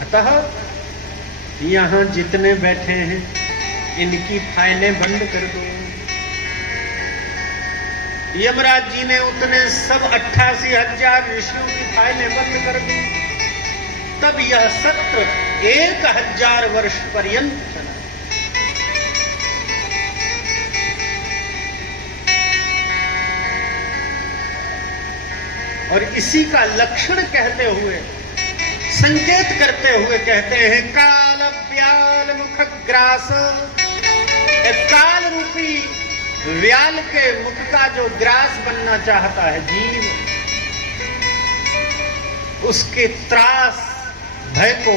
अतः यहां जितने बैठे हैं इनकी फाइलें बंद कर दो। यमराज जी ने उतने सब 88,000 ऋषियों की फाइलें बंद कर दी। तब यह सत्र 1000 वर्ष पर्यंत चला। और इसी का लक्षण कहते हुए, संकेत करते हुए कहते हैं, काल व्याल मुख ग्रास। काल रूपी व्याल के मुख का जो ग्रास बनना चाहता है जीव, उसके त्रास भय को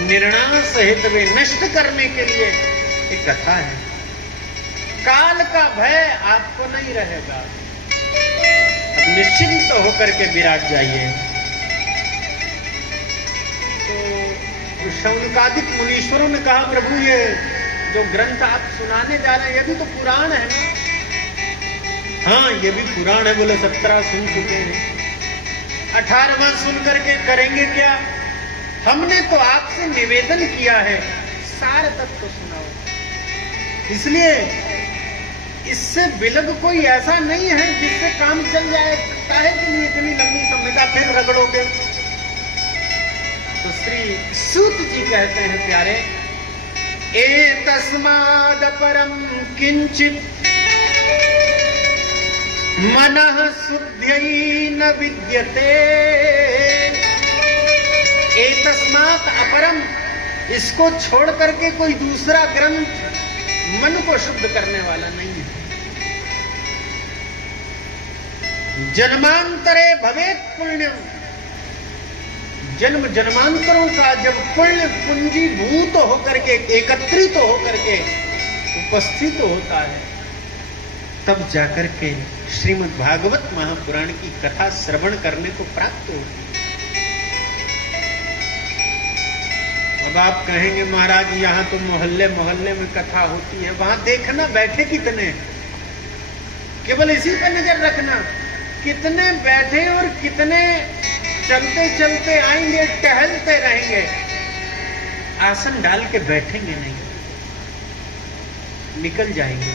निर्णाम सहित वे नष्ट करने के लिए एक कथा है। काल का भय आपको नहीं रहेगा। अब निश्चिंत होकर के विराट जाइए। तो शौनकादिक मुनीश्वरों ने कहा, प्रभु ये जो ग्रंथ आप सुनाने जा रहे हैं ये भी तो पुराण है ना? हाँ, ये भी पुराण है। बोले 17 सुन चुके हैं, 18वां सुन करके करेंगे क्या? हमने तो आपसे निवेदन किया है, सार तक तो सुनाओ। इसलिए इससे विलग कोई ऐसा नहीं है जिससे काम चल जाए। काहे के लिए इतनी लंबी संहिता फिर रगड़ोगे? तो श्री सूत जी कहते हैं, प्यारे, एतस्माद् परम किंचित मनः शुद्ध्यै न विद्यते। एतस्मात् अपरम, इसको छोड़ करके कोई दूसरा ग्रंथ मन को शुद्ध करने वाला नहीं है। जन्मांतरे भवेत् पुण्यम, जन्म जन्मांतरों का जब पुण्य पूंजीभूत होकर के, एकत्रित होकर के उपस्थित होता है, तब जाकर के श्रीमद् भागवत महापुराण की कथा श्रवण करने को प्राप्त होती है। अब आप कहेंगे, महाराज यहाँ तो मोहल्ले मोहल्ले में कथा होती है, वहां देखना बैठे कितने, केवल इसी पर नजर रखना, कितने बैठे और कितने चलते चलते आएंगे, टहलते रहेंगे, आसन डाल के बैठेंगे नहीं, निकल जाएंगे।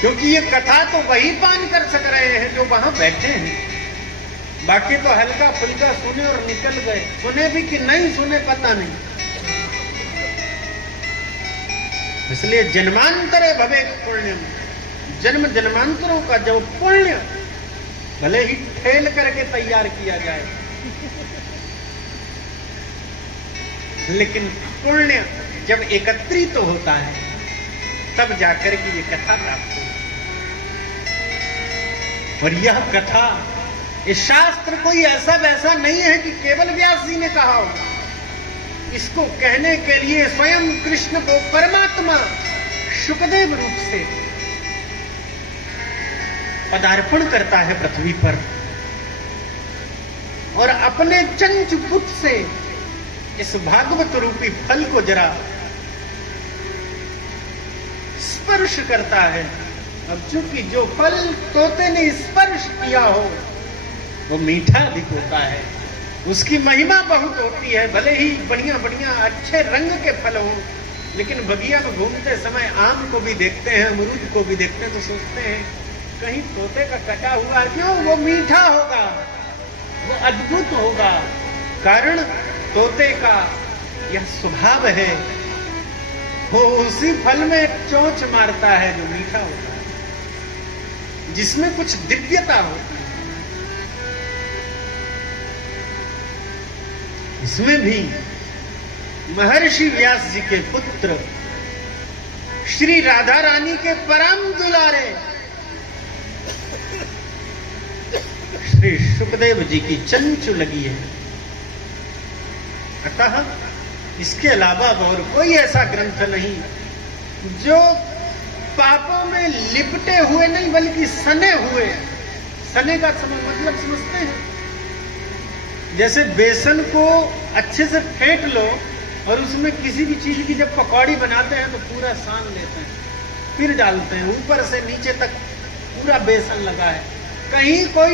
क्योंकि ये कथा तो वही पान कर सक रहे हैं जो वहां बैठे हैं। बाकी तो हल्का फुल्का सुने और निकल गए। सुने भी कि नहीं सुने पता नहीं। इसलिए जन्मांतरे भवेत् पुण्यम, जन्म जन्मांतरों का जब पुण्य भले ही ठेल करके तैयार किया जाए, लेकिन पुण्य जब एकत्रित होता है तब जाकर के ये कथा प्राप्त होती है। और यह कथा, इस शास्त्र कोई ऐसा वैसा नहीं है कि केवल व्यास जी ने कहा हो। इसको कहने के लिए स्वयं कृष्ण को परमात्मा शुकदेव रूप से पदार्पण करता है पृथ्वी पर, और अपने चंचुपुट से इस भागवत रूपी फल को जरा स्पर्श करता है। अब चूंकि जो फल तोते ने स्पर्श किया हो वो मीठा अधिक होता है, उसकी महिमा बहुत होती है। भले ही बढ़िया बढ़िया अच्छे रंग के फल हों, लेकिन बगिया में घूमते समय आम को भी देखते हैं, अमरूद को भी देखते हैं, तो सोचते हैं कहीं तोते का कटा हुआ है, क्यों? वो मीठा होगा, वो अद्भुत होगा। कारण तोते का यह स्वभाव है, वो उसी फल में चोंच मारता है जो मीठा होता है, जिसमें कुछ दिव्यता होती है। इसमें भी महर्षि व्यास जी के पुत्र श्री राधा रानी के परम दुलारे श्री सुखदेव जी की चंचु लगी है। अतः इसके अलावा और कोई ऐसा ग्रंथ नहीं जो पापों में लिपटे हुए नहीं बल्कि सने हुए। सने का मतलब समझते हैं? जैसे बेसन को अच्छे से फेंट लो और उसमें किसी भी चीज की जब पकौड़ी बनाते हैं तो पूरा सान लेते हैं, फिर डालते हैं, ऊपर से नीचे तक पूरा बेसन लगा है, कहीं कोई